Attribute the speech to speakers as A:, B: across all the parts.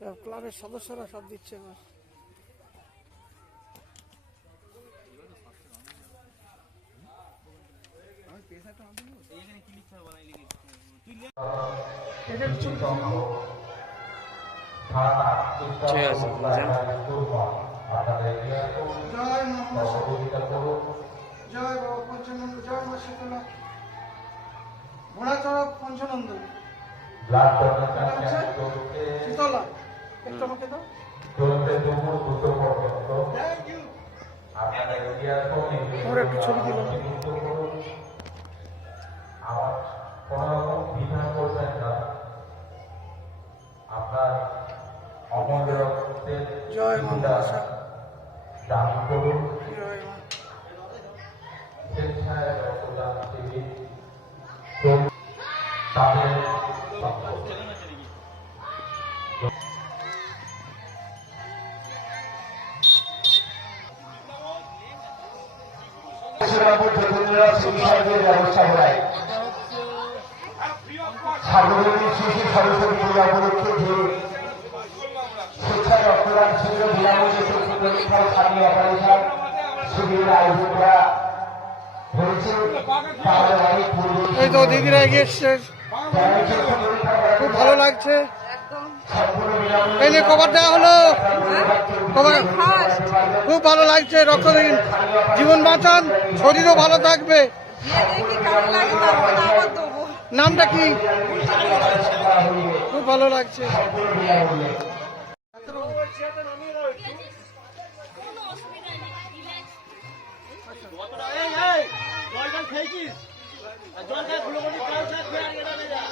A: এবার ক্লাবের সদস্যরা সব দিচ্ছে এবার।
B: ঠিক আছে।
A: জয় বাবা পঞ্চানন্দ জয় মা শীতলা ঘোড়াচড়া পঞ্চানন্দ শীতলা একটু আমাকে দাও ওর একটু ছবি দিল
C: আমার কোনো রকম বিধান করবেন না। আপনার অমূল্য রক্তের
A: জয় মা মনসা
C: দান করুন।
A: জয়
C: স্বেচ্ছায় রক্তদান শিবির তাদের ব্যবস্থা করায় সার্বজনীন শিশু সরস্বতী পূজা উপলক্ষে
A: এই তো দিদিরা এগিয়ে এসছে। খুব ভালো লাগছে। এই নিয়ে কভার দেওয়া হলো। কভার খুব ভালো লাগছে রক্তদিন জীবন বাঁচান, শরীরও ভালো থাকবে। নামটা কি? খুব ভালো লাগছে। চেয়ারটা নামিয়ে দাও একটু। কোনো অসুবিধা নেই জলটা খেয়েছিস? জলটা গুলো করে যা।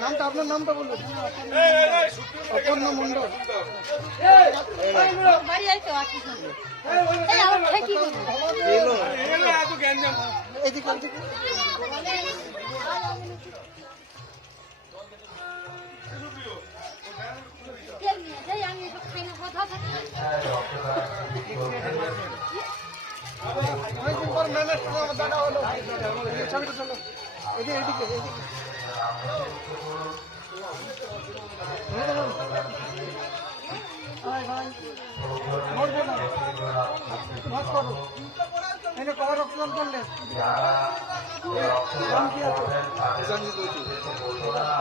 A: নামটা আপনার নামটা বলুন অপর্ণ মন্ডল এদিকে ছবিটা চলো এদিকে এদিকে এদিকে এনে কবার রক্তদান করলে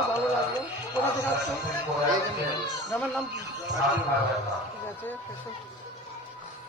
A: ভালো লাগল কোথা নাম ঠিক আছে।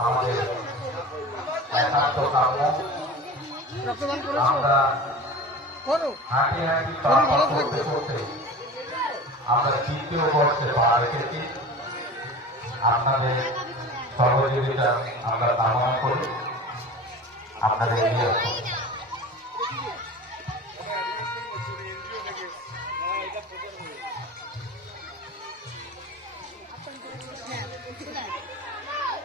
C: আমাদের একান্ত কাম্য আমরা হাঁটি হাঁটি
A: ভালো
C: করতে করতে আমরা তৃতীয় বর্ষে পা রেখেছি আপনাদের সহযোগিতা আমরা কামনা করি। আপনাদের এগিয়ে আসুন।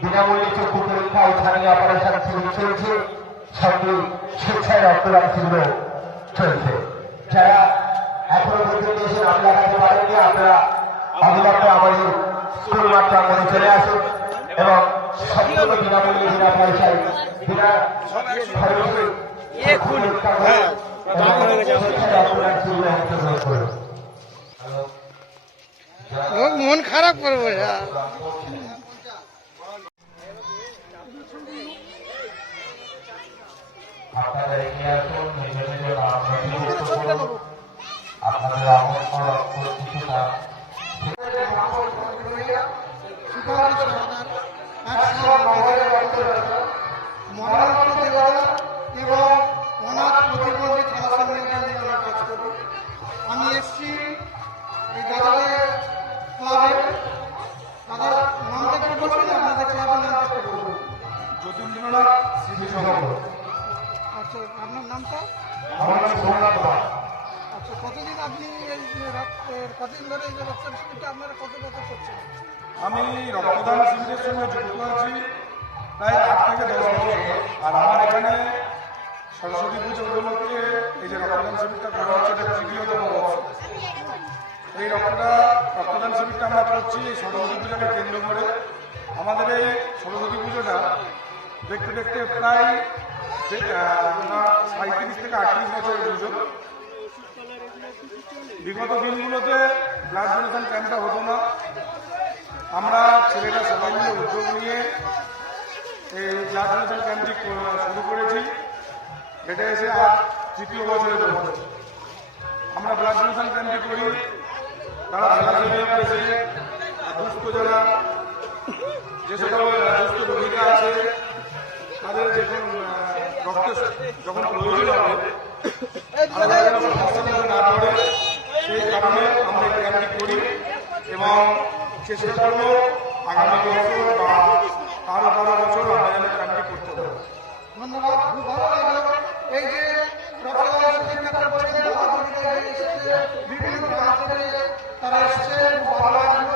C: বিনামূল্যে চক্ষু পরীক্ষা ও স্থানীয় অপারেশন শিবির চলছে সঙ্গে স্বেচ্ছায় রক্তদান শিবিরও চলছে যারা এখনও পর্যন্ত এসে নাম লাগাতে পারেননি আপনারা অবিলম্বে আমাদের স্কুল মাঠ প্রাঙ্গণে চলে আসুন এবং সম্পূর্ণ বিনামূল্যে বিনা পয়সায় বিনা খরচে
B: মন খারাপ করব
C: আপনাদের আমন্ত্রণ কিছুটা
B: আচ্ছা আপনার নামটা
C: আমার নাম সোমনাথ পাল
B: আচ্ছা কতদিন আপনি এই কতদিন ধরে এই যে রক্তের শিবিরটা আপনারা কত বছর করছেন?
D: আমি রক্তদান শিবিরের সঙ্গে যুক্ত আছি প্রায় আট থেকে দশ বছর। আর আমার এখানে সরস্বতী পুজো উপলক্ষে এই যে রক্তদান শিবিরটা করা হচ্ছে এটা তৃতীয়তম এই রক্তটা রক্তদান শিবিরটা আমরা করছি এই সরস্বতী পূজাকে কেন্দ্র করে। আমাদের এই সরস্বতী পুজোটা দেখতে দেখতে প্রায় সাঁত্রিশ থেকে আটত্রিশ বছরের পুজো বিগত দিনগুলোতে ব্লাড ডোনেশন ক্যাম্পটা হতো না। আমরা ছেলেরা সবাই মিলে উদ্যোগ নিয়ে এই ব্লাড ডোনেশন ক্যাম্পটি শুরু করেছি। এটা এসে আজ তৃতীয় বছরে আমরা ব্লাড ডোনেশন ক্যাম্পটি করি। তারা থ্যালাসেমিয়া পেয়েছে দুস্থ যারা, যে সকল দুস্থ আছে, তাদের যখন যখন প্রয়োজন হবে সেই কারণে আমরা এই ক্যাম্পটি করি এবং চেষ্টা করব আগামী বছর বা আরও বারো বছর আমরা যেন ক্যাম্পটি করতে পারি
B: ধন্যবাদ খুব ভালো লাগল এই যে বিভিন্ন তারা এসছে খুব ভালো লাগল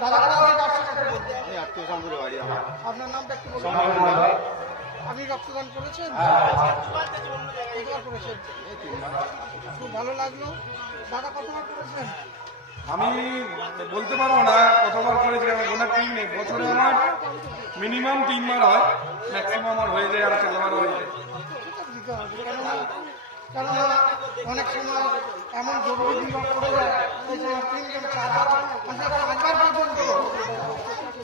B: দাদা কার সাথে? আপনার নামটা একটু আপনি রক্তদান করেছেন? কতবার করেছেন? খুব ভালো লাগল। দাদা কতবার করেছেন?
D: আমি বলতে পারব না কতবার করেছি আমার গোনা ঠিক নেই। বছরে আমার মিনিমাম তিনবার হয় ম্যাক্সিমাম আমার হয়ে যায় আর চারবার হয়ে যায়।
B: কেননা অনেক সময় এমন জরুরি বিভাগ পড়ে যায় যে তিনজন চারবার পাঁচবার পাঁচবার পর্যন্ত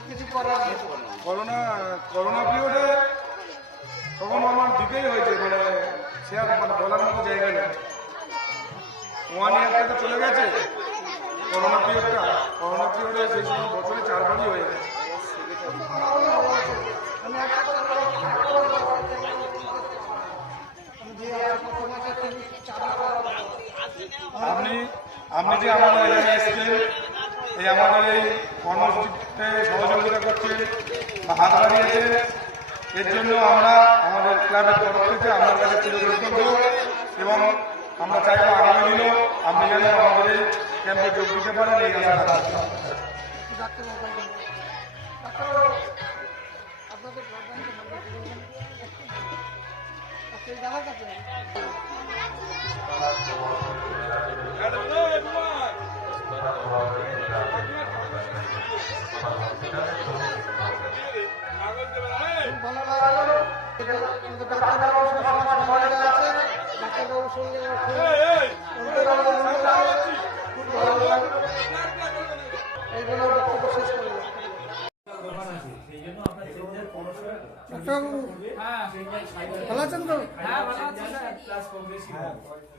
B: কিছু করার নেই।
D: করোনা করোনা পিরিয়ডে তখন আমার দিতেই হয়েছে মানে সে আর বলার মতো জায়গা নেই। ওয়ান ইয়ারটা তো চলে গেছে, করোনা পিরিয়ডটা, করোনা পিরিয়ডে সেই সময় বছরে চারবারই হয়ে গেছে। আপনি আপনি যে আমাদের এখানে এসেছেন, এই আমাদের এই কর্মসূচিতে সহযোগিতা করছেন, বা হাত বাড়িয়েছেন এর জন্য আমরা আমাদের ক্লাবের তরফ থেকে আপনার কাছে চিরকৃতজ্ঞ এবং আমরা চাইব আগামী দিনেও আপনি যেন আমাদের এই ক্যাম্পে যোগ দিতে পারেন, এই রাখছি।
B: ডাক্তারবাবু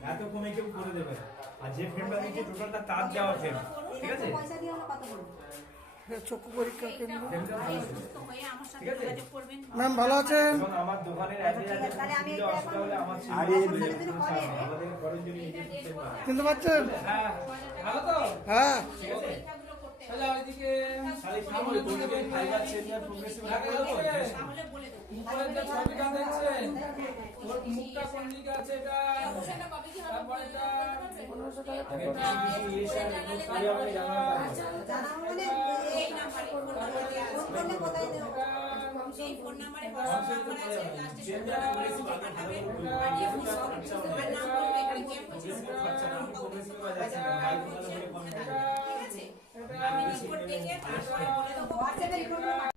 E: এত কমে কেউ করে দেবে আর যে ফ্রেমটা দিচ্ছে টোটালটা তার দেওয়া ফ্রেম ঠিক আছে
B: চক্ষু পরীক্ষা কেন্দ্র।
F: সুস্থ হয়ে আমার সাথে যোগাযোগ করবেন।
B: ম্যাম ভালো আছেন। চিনতে পারছেন
E: হ্যাঁ কি দরকার।
F: জানা মানে নাম্বারে ফোন নাম্বারে নাম্বারে হোয়াটসঅ্যাপ নাম্বার আছে লাস্টে সুন্দর করে ছবি পাঠাবেন পাঠিয়ে ফোন করবেন আর নাম বলবে এখানে ক্যাম্প হচ্ছে
E: আচ্ছা না রিপোর্ট দেখে তারপরে বলে দেবো।